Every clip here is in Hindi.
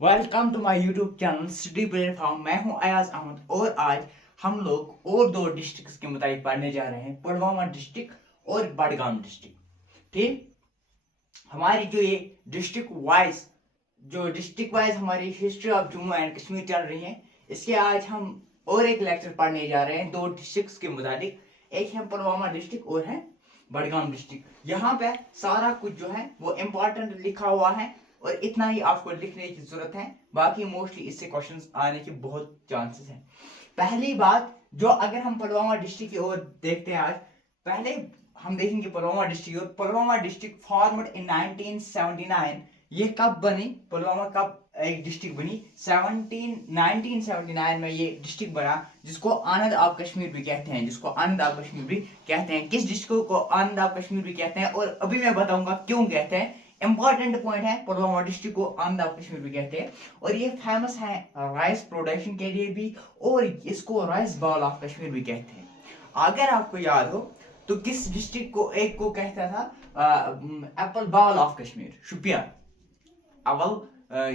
Welcome to my YouTube channel study platform. मैं हूं अयाज अहमद और आज हम लोग और दो डिस्ट्रिक्ट्स के मुताबिक पढ़ने जा रहे हैं, पुलवामा डिस्ट्रिक्ट और बडगाम डिस्ट्रिक्ट। ठीक, हमारी जो ये डिस्ट्रिक्ट वाइज हमारी history of Jammu and Kashmir चल रही है, इसके आज हम और एक लेक्चर पढ़ने जा रहे हैं दो डिस्ट्रिक्ट्स के मुताबिक। एक है पुलवामा डिस्ट्रिक्ट और है बडगाम डिस्ट्रिक्ट। यहाँ पे सारा कुछ जो है वो इम्पोर्टेंट लिखा हुआ है और इतना ही आपको लिखने की जरूरत है, बाकी मोस्टली इससे क्वेश्चंस आने के बहुत चांसेस हैं। पहली बात, जो अगर हम पुलवामा डिस्ट्रिक्ट की ओर देखते हैं आज, पहले हम देखेंगे पुलवामा डिस्ट्रिक्ट। और पुलवामा डिस्ट्रिक्ट फॉर्मड इन 1979। ये कब बनी, पुलवामा कब एक डिस्ट्रिक्ट बनी? 1979 में ये डिस्ट्रिक्ट बना, जिसको आनंद ऑफ कश्मीर भी कहते हैं, किस डिस्ट्रिक्ट को आनंद ऑफ कश्मीर भी कहते हैं और अभी मैं बताऊंगा क्यों कहते हैं। इंपॉर्टेंट पॉइंट है, पुलवामा डिस्ट्रिक्ट को आनंद ऑफ कश्मीर भी कहते हैं और ये फेमस है राइस प्रोडक्शन के लिए भी, और इसको राइस बाउल ऑफ कश्मीर भी कहते हैं। अगर आपको याद हो तो किस डिस्ट्रिक्ट को एक को कहता था apple bowl of Kashmir? Shopian.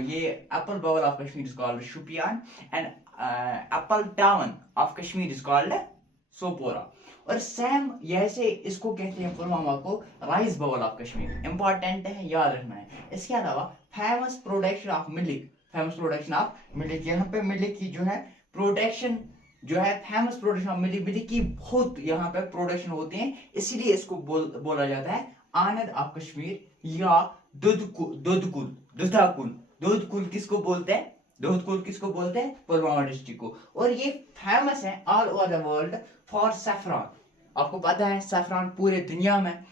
ये apple bowl of Kashmir is called Shopian and apple town of Kashmir is called Sopore. और सेम जैसे इसको कहते हैं पुलवामा को rice bowl of Kashmir. Important है, याद रखना है। इसके अलावा फेमस प्रोडक्शन ऑफ मिल्क, यहाँ पे मिल्क की जो है प्रोडक्शन जो है, फेमस प्रोडक्शन ऑफ मिल्क की बहुत यहाँ पे प्रोडक्शन होती है, इसीलिए इसको बोला जाता है आनंद ऑफ कश्मीर या दूधकुल किसको बोलते हैं? पुलवामा डिस्ट्रिक्ट को। और ये फेमस है all over the world for saffron. आपको पता है सैफरॉन पूरे दुनिया में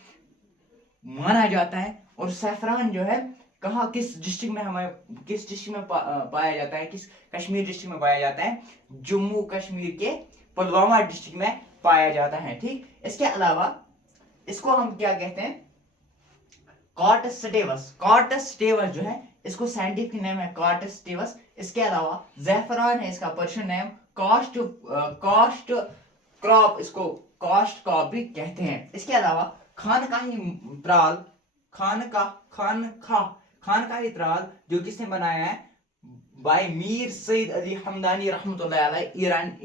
माना जाता है। और सैफरॉन जो है कहाँ, किस डिस्ट्रिक्ट में पाया जाता है, किस कश्मीर डिस्ट्रिक्ट में पाया जाता है? जम्मू कश्मीर के पुलवामा डिस्ट्रिक्ट में पाया जाता है। ठीक, इसके अलावा इसको हम क्या कहते हैं? कॉटस स्टेवस जो है, इसको साइंटिफिक नेम है कॉटस स्टेवस। इसके अलावा जैफरान है इसका पर्शियन नेम। कॉस्ट क्रॉप, इसको कॉस्ट क्रॉप भी कहते हैं। इसके अलावा खानकाही त्राल जो किसने बनाया है? बाय मीर सईद अली हमदानी रहमतुल्लाह अलैह।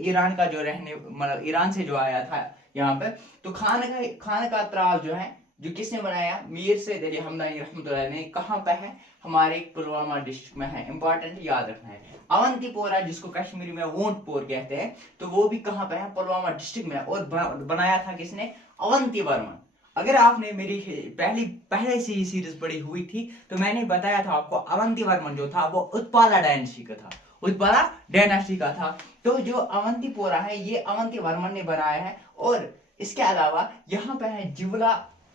ईरान का जो रहने, मतलब ईरान से जो आया था यहाँ पे। तो खान का त्राल जो है, जो किसने बनाया? मीर सईद अली हमदानी रहमतुल्लाह अलैह ने। कहाँ पे है? हमारे पुलवामा डिस्ट्रिक्ट में है। इंपॉर्टेंट, याद रखना है। अवंतीपोरा जिसको कश्मीरी में वोंटपोर कहते हैं, तो वो भी कहाँ पे है? पुलवामा डिस्ट्रिक्ट में। और बनाया था किसने? अवंती वर्मन। अगर आपने मेरी पहले से ही सीरीज पढ़ी हुई थी तो मैंने बताया था आपको, अवंती वर्मन जो था वो उत्पाला डायनेस्टी का था। तो जो अवंतीपोरा है ये अवंती वर्मन ने बनाया है। और इसके अलावा यहाँ पे है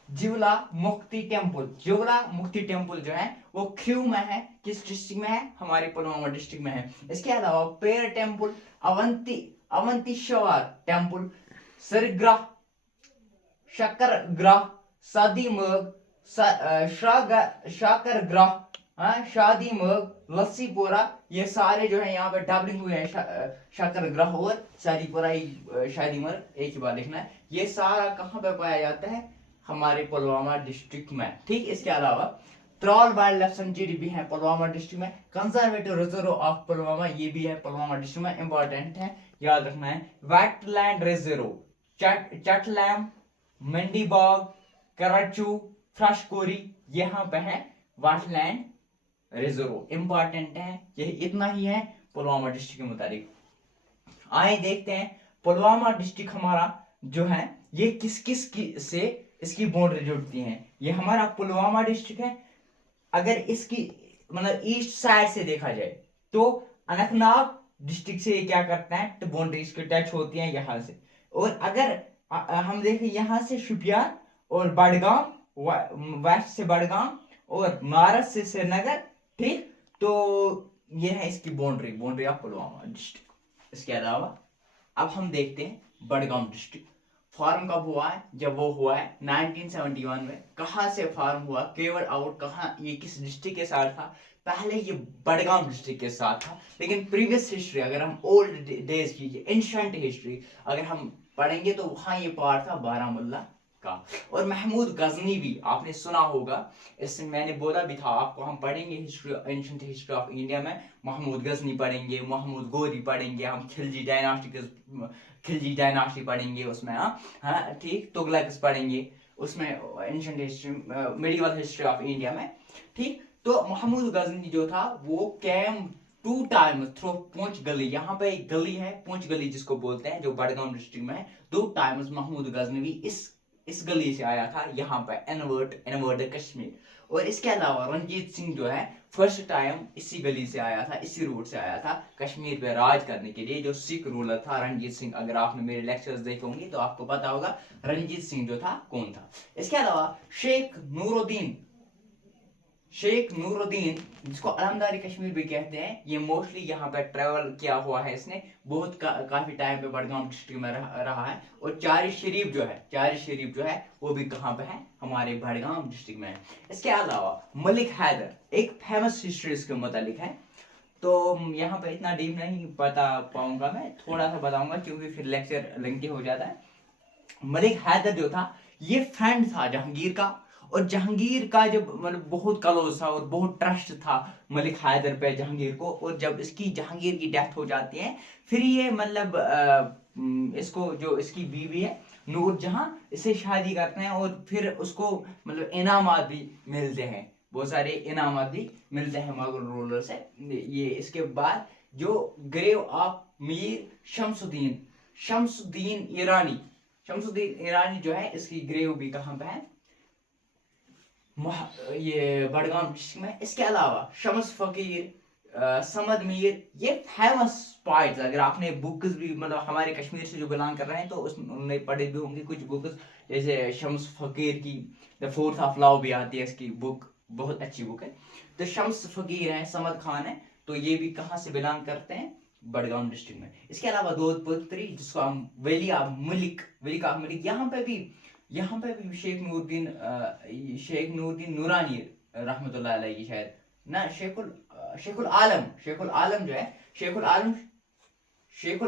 जिवला मुक्ति टेम्पल जो है वो ख्यू में है। किस डिस्ट्रिक्ट में है? हमारे पुलवामा डिस्ट्रिक्ट में है। इसके अलावा पेर टेम्पल, अवंतीश्वर टेम्पल, सरग्रह, शक्कर ग्रह, शादी मग, शाकर ग्रह, शादी मग, लस्सीपुरा, ये सारे जो है यहाँ पे डबलिंग हुए हैं। शक्कर ग्रह और शादीपुरा, शादी मग एक ही बात लिखना है। ये सारा कहाँ पे पाया जाता है? हमारे पुलवामा डिस्ट्रिक्ट में। ठीक, इसके अलावा त्रॉल वाइल्ड लाइफ सेंचुरी भी है पुलवामा डिस्ट्रिक्ट में। कंजर्वेटिव रिजर्व ऑफ पुलवामा ये भी है पुलवामा डिस्ट्रिक्ट में। इंपॉर्टेंट है, याद रखना है। वेटलैंड रिजर्व चटलैम, मंडीबाग, कराचू, फ्रशकोरी, यहाँ पे है वेटलैंड रिजर्व। इंपॉर्टेंट है, यही इतना ही है पुलवामा डिस्ट्रिक्ट के मुताबिक। आए देखते हैं पुलवामा डिस्ट्रिक्ट हमारा जो है ये किस किस से इसकी बाउंड्री जुड़ती है। ये हमारा पुलवामा डिस्ट्रिक्ट है। अगर इसकी मतलब ईस्ट साइड से देखा जाए तो अनंतनाग डिस्ट्रिक्ट से ये क्या करता है, तो बाउंड्री इसकी टच होती है यहाँ से। और अगर हम देखें यहाँ से शुपियान और बडगाम, वेस्ट से बडगाम और मारस से श्रीनगर। ठीक, तो ये है इसकी बाउंड्री ऑफ पुलवामा डिस्ट्रिक्ट। इसके अलावा अब हम देखते हैं बडगाम डिस्ट्रिक्ट। फॉर्म कब हुआ है? जब वो हुआ है 1971 में। कहाँ से फॉर्म हुआ? केवल आउट कहाँ, ये किस डिस्ट्रिक्ट के साथ था? पहले ये बडगाम डिस्ट्रिक्ट के साथ था, लेकिन प्रीवियस हिस्ट्री अगर हम ओल्ड डेज की एंशिएंट हिस्ट्री अगर हम पढ़ेंगे तो वहाँ ये पार्ट था बारामुल्ला का। और महमूद गजनी भी आपने सुना होगा, इससे मैंने बोला भी था आपको, हम पढ़ेंगे history, ancient history of India में महमूद गजनी पढ़ेंगे, महमूद गोरी पढ़ेंगे, हम खिलजी डायनास्टी पढ़ेंगे उसमें। हाँ ठीक, तुगलक पढ़ेंगे उसमें, ancient history, medieval history of India में। ठीक, तो महमूद गजनी जो था वो कैम 2 टाइम थ्रू पूंछ गली, यहाँ पे एक गली है पूंछ गली जिसको बोलते हैं, जो बड़गाम डिस्ट्रिक्ट में है। 2 टाइम्स महमूद गजनवी इस गली से आया था यहाँ पे, इनवर्ड कश्मीर। और इसके अलावा रंजीत सिंह जो है फर्स्ट टाइम इसी गली से आया था, इसी रूट से आया था कश्मीर पे राज करने के लिए, जो सिख रूलर था रंजीत सिंह। अगर आपने मेरे लेक्चर्स देखे होंगे तो आपको पता होगा रंजीत सिंह जो था कौन था। इसके अलावा शेख नूरुद्दीन जिसको अलमदारी कश्मीर भी कहते हैं, ये मोस्टली यहाँ पे ट्रेवल किया हुआ है इसने, बहुत काफी टाइम पे बड़गाम डिस्ट्रिक्ट में रहा है। और चारी शरीफ जो है वो भी कहाँ पे है, हमारे बड़गाम डिस्ट्रिक्ट में है। इसके अलावा मलिक हैदर एक फेमस हिस्ट्री इसके मुतालिक है, तो यहाँ पे इतना डीप नहीं बता पाऊंगा, मैं थोड़ा सा बताऊंगा क्योंकि फिर लेक्चर लेंथी हो जाता है। मलिक हैदर जो था ये फ्रेंड था जहांगीर का, और जहांगीर का जब मतलब बहुत क्लोज था और बहुत ट्रस्ट था मलिक हैदर पे जहांगीर को। और जब जहांगीर की डेथ हो जाती है, फिर ये मतलब इसको जो इसकी बीवी है नूरजहां, इससे शादी करते हैं, और फिर उसको मतलब इनामात भी मिलते हैं, बहुत सारे इनामात भी मिलते हैं मुगल रूलर से। ये इसके बाद जो ग्रेव ऑफ मीर शमसुद्दीन ईरानी जो है, इसकी ग्रेव भी कहाँ पे है, ये बड़गाम डिस्ट्रिक्ट में। इसके अलावा शम्स फकीर, समद मीर, ये फेमस पॉइंट्स, अगर आपने बुक्स भी मतलब हमारे कश्मीर से जो बिलोंग कर रहे हैं तो उन्होंने पढ़े भी होंगे कुछ बुक्स, जैसे शम्स फकीर की द फोर्थ ऑफ लव भी आती है, इसकी बुक बहुत अच्छी बुक है। तो शम्स फकीर है, समद खान है, तो ये भी कहाँ से बिलोंग करते हैं, बड़गाम डिस्ट्रिक्ट में। इसके अलावा दोदपुत्री जिसको हम वली ऑफ मलिक, यहाँ पे भी शेख नूरुद्दीन नूरानी रहमतुल्लाह अलैह की शायद ना, शेखुल आलम जो है, शेखुल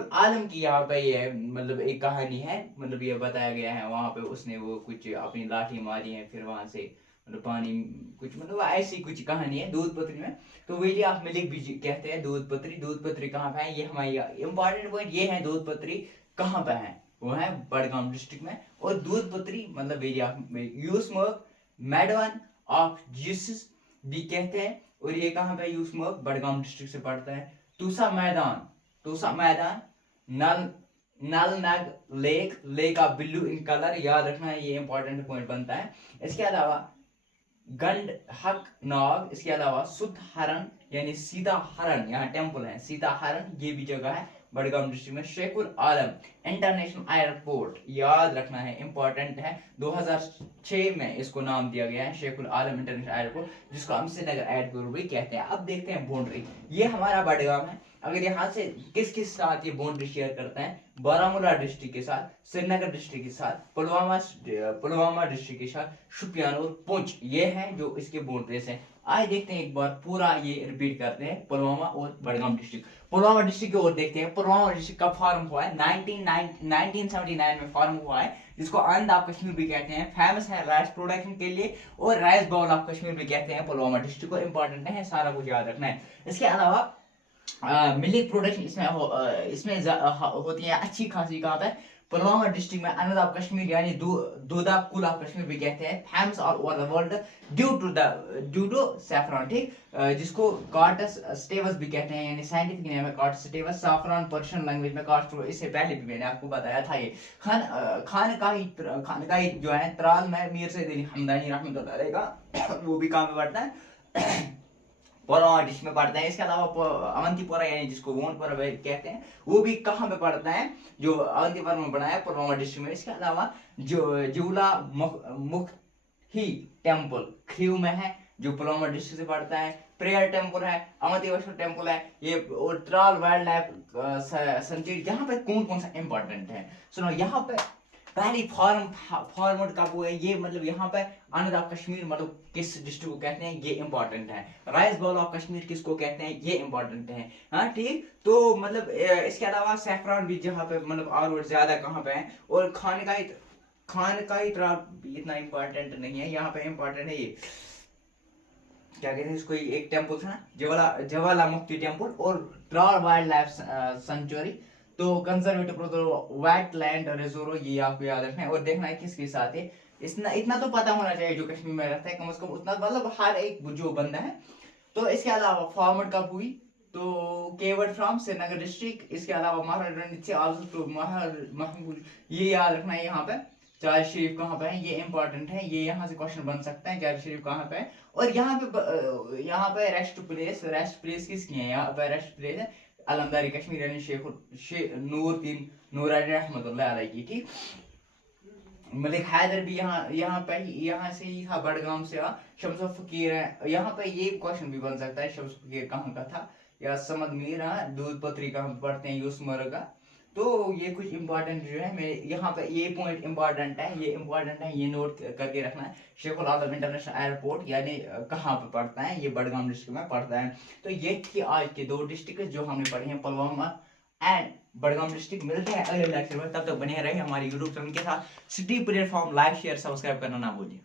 आलम की यहाँ पे ये मतलब एक कहानी है, मतलब ये बताया गया है वहां पे उसने वो कुछ अपनी लाठी मारी है, फिर वहां से मतलब पानी कुछ मतलब ऐसी कुछ कहानी है दूधपत्री में। तो वही आप मिलिक भी कहते हैं दूधपत्री कहाँ पे है, ये हमारी इंपॉर्टेंट पॉइंट ये है, दूधपत्री कहाँ पे है, वो है बड़गाम डिस्ट्रिक्ट में। और दूधपत्री मतलब एरिया यूसमर्ग मैडवन ऑफ जीसस भी कहते हैं, और ये कहाँ पे यूसमर्ग बड़गाम डिस्ट्रिक्ट से पड़ता है। तूसा मैदान नल नग lake of blue in colour, याद रखना है, ये इंपॉर्टेंट पॉइंट बनता है। इसके अलावा गंड हक नाग, इसके अलावा सुध हरण यानी सीता हरण, यहाँ टेम्पल है सीता हरण, ये भी जगह है बड़गाम डिस्ट्रिक्ट में। शेखुल आलम इंटरनेशनल एयरपोर्ट, याद रखना है, इंपॉर्टेंट है, 2006 में इसको नाम दिया गया है शेखुल आलम इंटरनेशनल एयरपोर्ट, जिसको हम श्रीनगर एयरपोर्ट भी कहते हैं। अब देखते हैं बाउंड्री, ये हमारा बड़गाम है, अगर यहाँ से किस साथ ये बाउंड्री शेयर करता है, बारामूला डिस्ट्रिक्ट के साथ, श्रीनगर डिस्ट्रिक्ट के साथ, पुलवामा डिस्ट्रिक्ट के साथ, शुपियान और पुंछ, ये हैं जो इसके बाउंड्रीज हैं। आइए देखते हैं एक बार पूरा ये रिपीट करते हैं, पुलवामा और बड़गाम डिस्ट्रिक्ट। पुलवामा डिस्ट्रिक्ट की ओर देखते हैं। पुलवामा डिस्ट्रिक्ट कब फॉर्म हुआ है, 1979 में फॉर्म हुआ है, जिसको आनंद ऑफ कश्मीर भी कहते हैं, फेमस है राइस प्रोडक्शन के लिए, और राइस बाउल ऑफ कश्मीर भी कहते हैं पुलवामा डिस्ट्रिक्ट को, इंपॉर्टेंट है, सारा कुछ याद रखना है। इसके अलावा मिल्क प्रोडक्शन इसमें होती है अच्छी खासी, कहाँ पे, पुलवामा डिस्ट्रिक्ट में। अनद ऑफ कश्मीर यानी दूधा कुल ऑफ कश्मीर भी कहते हैं, famous all over the world due to saffron, ठीक, जिसको कार्टस स्टेवस भी कहते हैं, यानी साइंटिफिक नेम है कार्टस स्टेवस। सैफरन पर्शियन लैंग्वेज में कार्टस, इससे पहले भी मैंने आपको बताया था। ये खानकाही जो है त्राल में मीर सैयद अली हमदानी रहमतुल्लाह अलैह का वो भी काम में बढ़ता है, पुलवामा डिस्ट्रिक्ट में पड़ता है। इसके अलावा अवंतीपुरा यानी जिसको गोंडपुरा कहते हैं, वो भी कहाँ पे पड़ता है, जो अवंतीपुरा में बना है पुलवामा डिस्ट्रिक्ट में। इसके अलावा जो जुला मुखी टेम्पल खीव में है, जो पुलवामा डिस्ट्रिक्ट से पड़ता है। प्रेयर टेम्पल है, अवंतीश्वर टेम्पल है, ये, और त्राल वाइल्ड लाइफ सेंचुरी। यहाँ पे कौन कौन सा इंपॉर्टेंट है सुनो, यहाँ पे पहली फॉर्मेट कब हुआ है, ये मतलब यहाँ पे आनंद ऑफ कश्मीर मतलब किस डिस्ट्रिक्ट को कहते हैं, ये इंपॉर्टेंट है। राइस बाउल ऑफ कश्मीर किसको कहते हैं, ये इंपॉर्टेंट है। हाँ ठीक, तो मतलब इसके अलावा सैफरान भी जहाँ पे मतलब और ज्यादा कहाँ पे है, और खान का इतना इम्पोर्टेंट नहीं है, यहाँ पे इम्पोर्टेंट है ये क्या कहते हैं इसको, एक टेम्पल था ना, जवाला मुक्ति टेम्पल, और ट्राल वाइल्ड लाइफ सेंचुरी, तो कंजर्वेटिव तो वेट लैंड रिजर्व, ये आपको याद रखना है और देखना है किसके साथ है। इतना इतना तो पता होना चाहिए जो कश्मीर में रहता है, कम से कम उतना, मतलब हर एक जो बंदा है। तो इसके अलावा फॉर्मट कब हुई, तो केवट फ्रॉम श्रीनगर डिस्ट्रिक्ट। इसके अलावा महाराजा रणजीत सिंह आल्सो टू महमूद, ये याद रखना है यहाँ पे। चार शरीफ कहाँ पे है, ये इंपॉर्टेंट है, ये यहाँ से क्वेश्चन बन सकता है, चार शरीफ कहाँ पे है। और यहाँ पे रेस्ट प्लेस किसकी है, यहाँ पे रेस्ट प्लेस है अलमदारी कश्मीर यानी नूर रहमतुल्लाह अलैह की, ठीक। मलिक हैदर भी यहाँ से ही था, बड़गाम से था। शम्स फकीर है, यहाँ पे ये क्वेश्चन भी बन सकता है, शम्स फकीर कहाँ का था, या समद मीर, दूध पत्री कहाँ पे पढ़ते हैं, यूसमर का। तो ये कुछ इंपॉर्टेंट जो है मेरे यहाँ पे, ये पॉइंट इंपॉर्टेंट है, ये नोट करके रखना है। शेखुल आलम इंटरनेशनल एयरपोर्ट यानी कहाँ पे पड़ता है, ये बड़गाम डिस्ट्रिक्ट में पड़ता है। तो ये थी आज के 2 डिस्ट्रिक्ट जो हमने पढ़े हैं, पुलवामा एंड बड़गाम डिस्ट्रिक्ट। मिलते हैं अगले लेक्चर में, तब तक बने रहे हमारे यूट्यूब चैनल के साथ। City platform like share subscribe करना ना भूलिए।